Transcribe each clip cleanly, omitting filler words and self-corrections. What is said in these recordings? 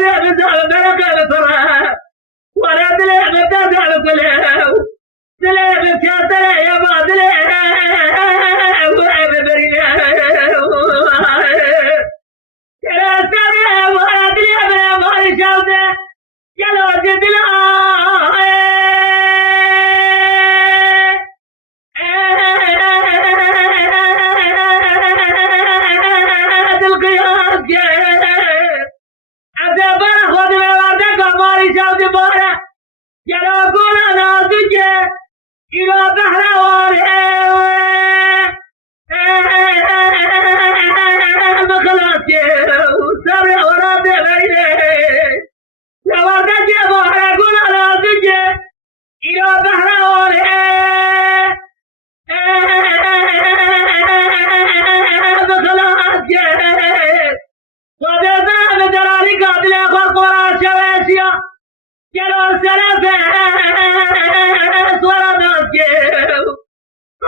داري بزال بركة الفرح ولا دلي بتدل كله دلي بكاتل يا ما دلي وعيب برينا كلا سامي ولا دلي ما يشوده كلا جدلا إلى بحر مخلص وسامي وراد بينه يا ورد يا بحر قول على دجى إلى بحر مخلص وذا بدراري قاتل أخوة قرى شواشيا كانوا سلفة ورا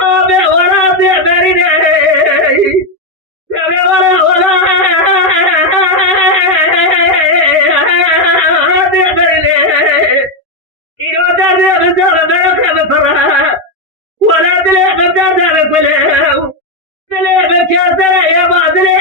رابع ورابع بريني سابع ولا رابع بريني إنو داري بزول بركة بفرها ولا دلي بدادا بكله دلي بكاسر يا ما دلي